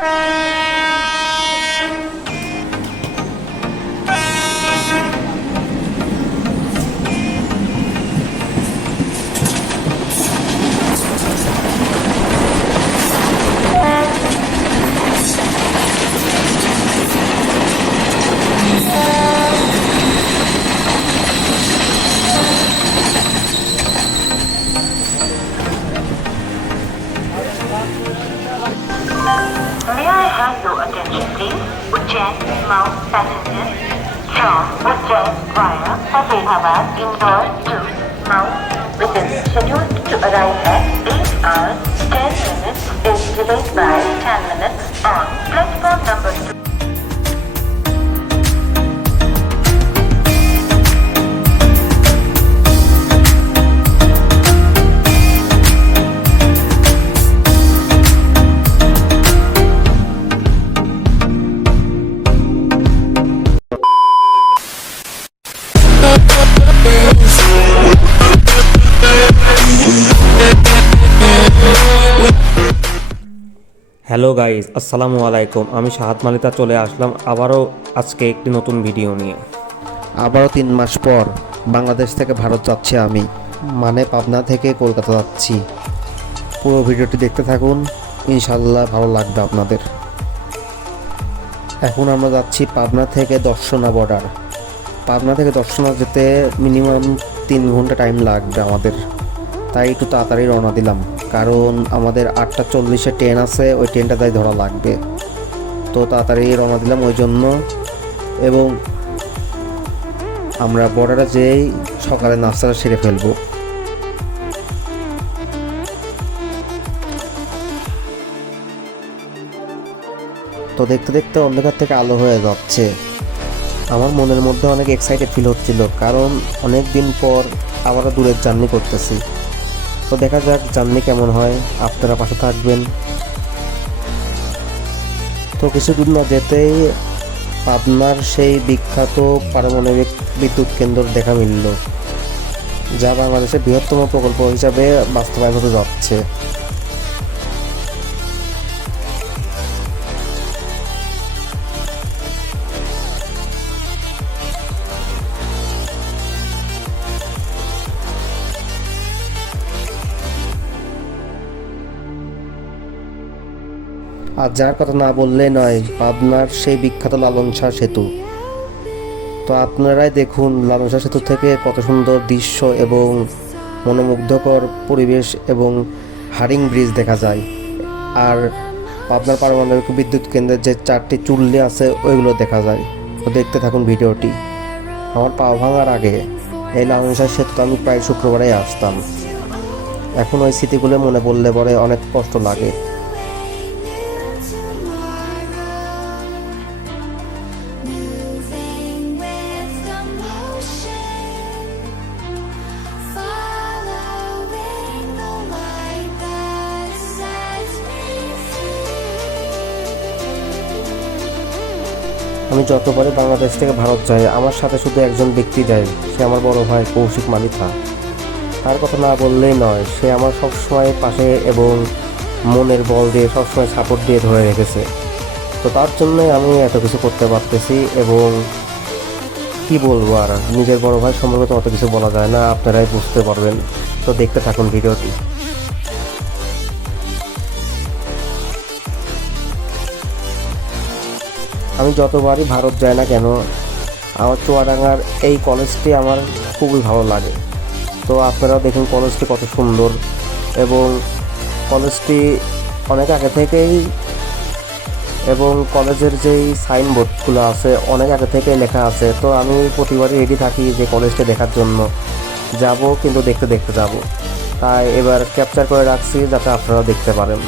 May I have your attention, please? Ujjain Mount passengers from Ujjain via Fatehabad Indore to Mount, which is scheduled to arrive at 8 hours 10 minutes, is delayed by 10 minutes on platform number 2. Hello guys, আসসালামু আলাইকুম। আমি শাহাদ মালিতা চলে আসলাম আবারও আজকে একটি নতুন video নিয়ে। আবারও 3 মাস পর বাংলাদেশ থেকে ভারত যাচ্ছি আমি, মানে পাবনা থেকে কলকাতা যাচ্ছি। পুরো ভিডিওটি দেখতে থাকুন, ইনশাল্লাহ ভালো লাগবে আপনাদের। এখন আমরা যাচ্ছি পাবনা থেকে দর্শনা বর্ডার। পাবনা থেকে দর্শনা যেতে মিনিমাম 3 ঘন্টা টাইম লাগবে আমাদের, তাই একটু তাড়াতাড়ি রওনা দিলাম, কারণ আমাদের 8:40 ট্রেন আছে, ওই ট্রেনটা তাই ধরা লাগবে। তো তাড়াতাড়ি রওনা দিলাম ওই জন্য। এবং আমরা বর্ডারে যেই সকালে নাস্তাটা সেরে ফেলবো। তো দেখতে দেখতে অন্ধকার থেকে আলো হয়ে যাচ্ছে। আমার মনের মধ্যে অনেক এক্সাইটেড ফিল হচ্ছিল, কারণ অনেক দিন পর আবারও দূরের জার্নি করতেছি। তো দেখা যাক জার্নি কেমন হয়, আপনারা পাশে থাকবেন। তো কিছু দূর না যেতেই পাবনার সেই বিখ্যাত পারমাণবিক বিদ্যুৎ কেন্দ্র দেখা মিলল, যা বাংলাদেশের বৃহত্তম প্রকল্প হিসাবে বাস্তবায়ন হতে যাচ্ছে। আর যার কথা না বললেই নয়, পাবনার সেই বিখ্যাত লালন শাহ সেতু। তো আপনারাই দেখুন লালন শাহ সেতু থেকে কত সুন্দর দৃশ্য এবং মনোমুগ্ধকর পরিবেশ এবং হারিং ব্রিজ দেখা যায়। আর পাবনার পারমাণবিক বিদ্যুৎ কেন্দ্রের যে 4টি চুল্লি আছে ওইগুলো দেখা যায়। তো দেখতে থাকুন ভিডিওটি। আমার পা ভাঙার আগে এই লালন শাহ সেতু আমি প্রায় শুক্রবারেই আসতাম। এখন ওই স্মৃতিগুলো মনে পড়লে পরে অনেক কষ্ট লাগে। আমি যতবারই বাংলাদেশ থেকে ভারত যাই, আমার সাথে শুধু একজন ব্যক্তি যায়, সে আমার বড় ভাই কৌশিক মালিথা। তার কথা না বললেই নয়, সে আমার সবসময় পাশে এবং মনের বল দিয়ে সবসময় সাপোর্ট দিয়ে ধরে রেখেছে। তো তার জন্যই আমি এত কিছু করতে পারতেছি। এবং কি বলবো, আর নিজের বড় ভাই সম্পর্কে তো অত কিছু বলা যায় না, আপনারাই বুঝতে পারবেন। তো দেখতে থাকুন ভিডিওটি। আমি যতবারই ভারত যাই না কেন, আমার চুয়াডাঙ্গার এই কলেজটি আমার খুবই ভালো লাগে। তো আপনারাও দেখুন কলেজটি কত সুন্দর, এবং কলেজটি অনেক আগে থেকেই, এবং কলেজের যেই সাইনবোর্ডগুলো আছে অনেক আগে থেকেই লেখা আছে। তো আমি প্রতিবারই রেডি থাকি যে কলেজটি দেখার জন্য যাব, কিন্তু দেখতে দেখতে যাব। তাই এবার ক্যাপচার করে রাখছি যাতে আপনারাও দেখতে পারেন।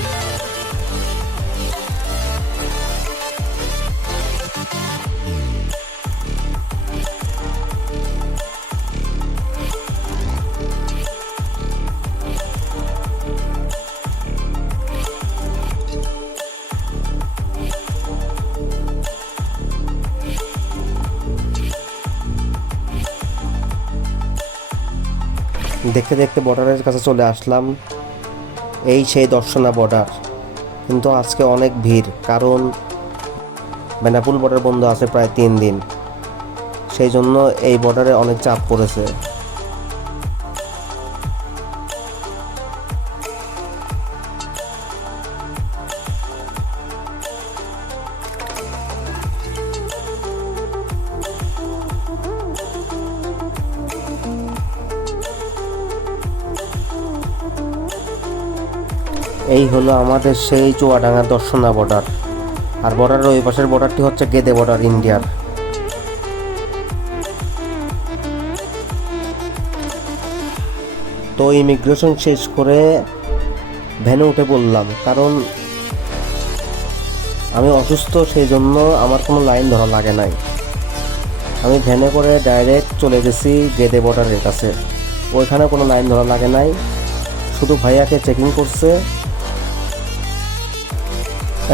দেখতে দেখতে বর্ডারের কাছে চলে আসলাম। এই সেই দর্শনা বর্ডার। কিন্তু আজকে অনেক ভিড়, কারণ বেনাপোল বর্ডার বন্ধ আছে প্রায় 3 দিন, সেই জন্য এই বর্ডারে অনেক চাপ পড়েছে। এই হলো আমাদের সেই চুয়াডাঙ্গা দর্শনা বর্ডার, আর বর্ডারের ওই পাশের বর্ডারটি হচ্ছে গেদে বর্ডার ইন্ডিয়ার। তো ইমিগ্রেশন শেষ করে ভ্যানে উঠে পড়লাম, কারণ আমি অসুস্থ, সেই জন্য আমার কোনো লাইন ধরা লাগে নাই। আমি ভ্যানে করে ডাইরেক্ট চলে গেছি গেদে বর্ডারের কাছে। ওইখানে কোনো লাইন ধরা লাগে নাই, শুধু ভাইয়াকে চেকিং করছে।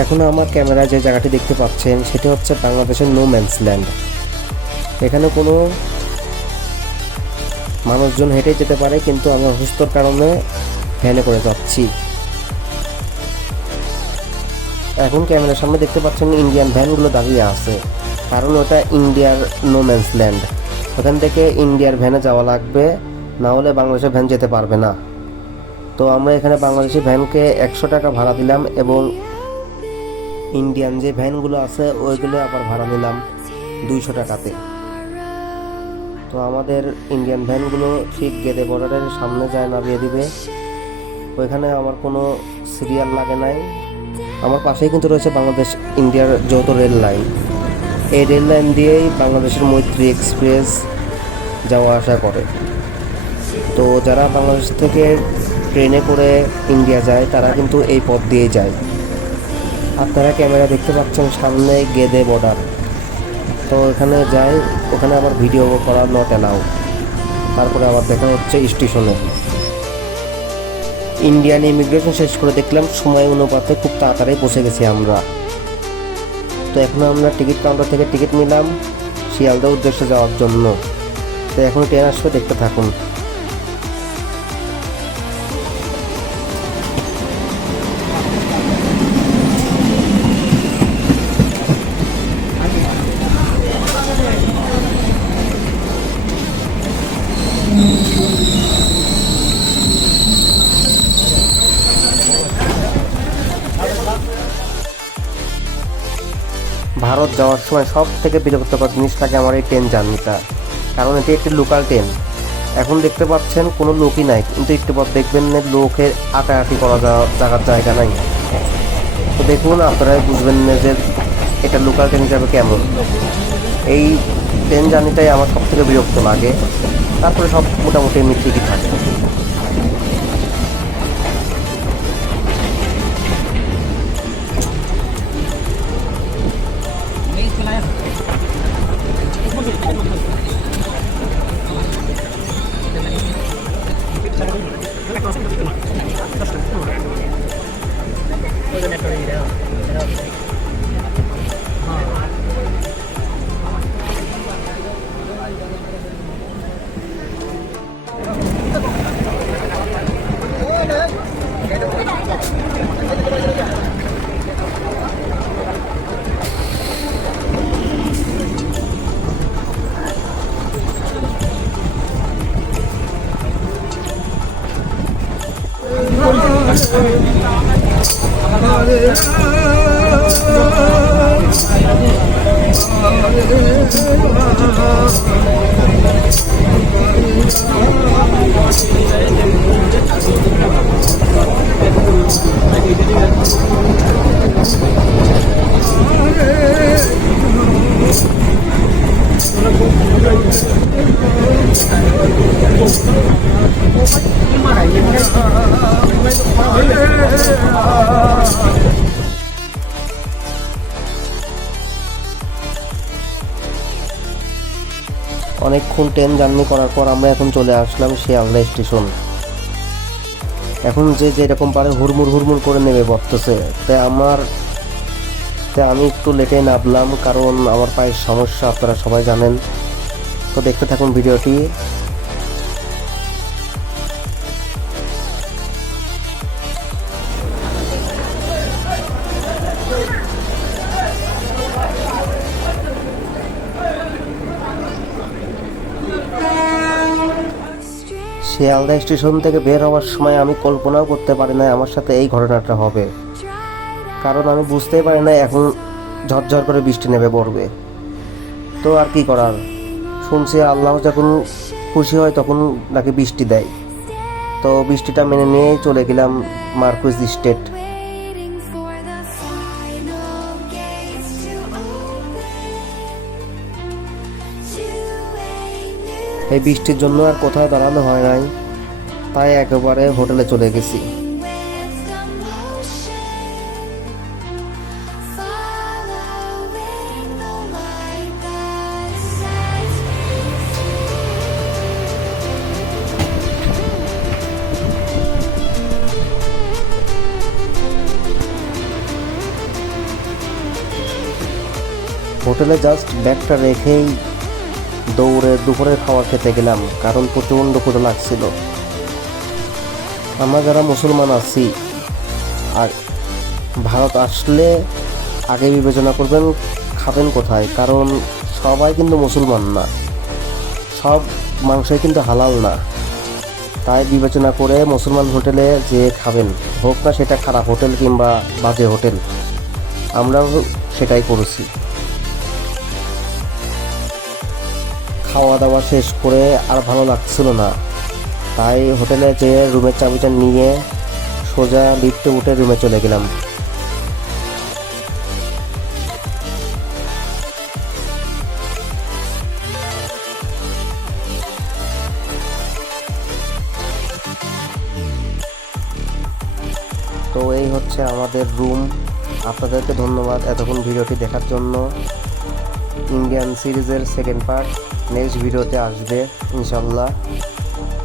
এখন আমার ক্যামেরায় যে জায়গাটি দেখতে পাচ্ছেন সেটি হচ্ছে বাংলাদেশের নো ম্যানস ল্যান্ড। এখানে কোনো মানুষজন হেঁটে যেতে পারে, কিন্তু আমি অসুস্থর কারণে ভ্যানে করে যাচ্ছি। এখন ক্যামেরার সামনে দেখতে পাচ্ছেন ইন্ডিয়ান ভ্যানগুলো দাঁড়িয়ে আছে, কারণ ওটা ইন্ডিয়ার নো ম্যানস ল্যান্ড। ওখান থেকে ইন্ডিয়ার ভ্যানে যাওয়া লাগবে, না হলে বাংলাদেশের ভ্যান যেতে পারবে না। তো আমরা এখানে বাংলাদেশি ভ্যানকে 100 টাকা ভাড়া দিলাম, এবং ইন্ডিয়ান যে ভ্যানগুলো আছে ওইগুলো আবার ভাড়া নিলাম 200 টাকাতে। তো আমাদের ইন্ডিয়ান ভ্যানগুলো ঠিক গেদে বর্ডারের সামনে যায় নামিয়ে দিবে। ওইখানে আমার কোনো সিরিয়াল লাগে নাই। আমার পাশেই কিন্তু রয়েছে বাংলাদেশ ইন্ডিয়ার যৌথ রেল লাইন। এই রেল লাইন দিয়েই বাংলাদেশের মৈত্রী এক্সপ্রেস যাওয়া আসা করে। তো যারা বাংলাদেশ থেকে ট্রেনে করে ইন্ডিয়া যায় তারা কিন্তু এই পথ দিয়ে যায়। আপনারা ক্যামেরা দেখতে পাচ্ছেন সামনে গেদে বর্ডার। তো ওখানে যাই, ওখানে আবার ভিডিও করা নট অ্যালাউ। তারপরে আবার দেখা হচ্ছে স্টেশনে। ইন্ডিয়ান ইমিগ্রেশন শেষ করে দেখলাম সময় অনুপাতে খুব তাড়াতাড়ি পৌঁছে গেছি আমরা। তো এখন আমরা টিকিট কাউন্টার থেকে টিকিট নিলাম শিয়ালদা উদ্দেশ্যে যাওয়ার জন্য। তো এখন ট্রেন আসবে, দেখতে থাকুন। ভারত যাওয়ার সময় সব থেকে বিরক্তকর জিনিস লাগে আমার এই ট্রেন জার্নিটা, কারণ এটি একটি লোকাল ট্রেন। এখন দেখতে পাচ্ছেন কোনো লোকই নাই, কিন্তু একটু পর দেখবেন লোকের আটাআটি করা যাওয়ার জায়গা নাই। তো দেখুন, আপনারাই বুঝবেন না যে এটা লোকাল ট্রেন হিসাবে কেমন। এই ট্রেন জার্নিটাই আমার সব থেকে বিরক্ত লাগে। তারপরে সব মোটামুটি এমনি ঠিকই থাকে। অনেকক্ষণ ট্রেন জার্নি করার পর আমরা এখন চলে আসলাম শিয়ালদা স্টেশন। এখন যে যেরকম পারে হুড়মুড় করে নেমে পড়তেছে। আমি একটু লেটে নামলাম, কারণ আমার পায়ের সমস্যা আপনারা সবাই জানেন। তো দেখতে থাকুন ভিডিওটি। শিয়ালদা স্টেশন থেকে বের হওয়ার সময় আমি কল্পনাও করতে পারি না আমার সাথে এই ঘটনাটা হবে, কারণ আমি বুঝতেই পারি না এখন ঝরঝর করে বৃষ্টি নেমে পড়বে। তো আর কি করার, শুনছি আল্লাহ যখন খুশি হয় তখন নাকি বৃষ্টি দেয়। তো বৃষ্টিটা মেনে নিয়েই চলে গেলাম মার্কুইস স্টেট। এই বৃষ্টির জন্য আর কোথাও দাঁড়ানো হয় নাই, তাই একেবারে হোটেলে চলে গেছি। হোটেলে জাস্ট ব্যাগটা রেখেই দৌড়ে দুপুরের খাবার খেতে গেলাম, কারণ প্রচণ্ড ক্ষুধা লাগছিল। আমরা যারা মুসলমান আছি আর ভারত আসলে আগে বিবেচনা করবেন খাবেন কোথায়, কারণ সবাই কিন্তু মুসলমান না, সব মাংসই কিন্তু হালাল না। তাই বিবেচনা করে মুসলমান হোটেলে যে খাবেন, হোক না সেটা খারাপ হোটেল কিংবা বাজে হোটেল, আমরাও সেটাই করেছি। খাওয়া দাওয়া শেষ করে আর ভালো লাগছিল না, তাই হোটেলে যেয়ে রুমের চাবিটা নিয়ে সোজা লিফটে উঠে রুমে চলে গেলাম। তো এই হচ্ছে আমাদের রুম। আপনাদেরকে ধন্যবাদ এতক্ষণ ভিডিওটি দেখার জন্য। ইন্ডিয়ান সিরিজের সেকেন্ড পার্ট নেক্সট ভিডিওতে আসবে ইনশাল্লাহ।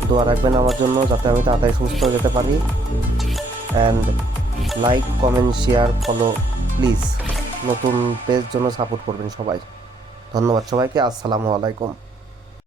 দোয়া রাখবেন আমার জন্য যাতে আমি তাড়াতাড়ি সুস্থ হয়ে যেতে পারি। And like, comment, share, follow please. নতুন পেজ জন্য সাপোর্ট করবেন সবাই। ধন্যবাদ সবাইকে। আসসালামু আলাইকুম।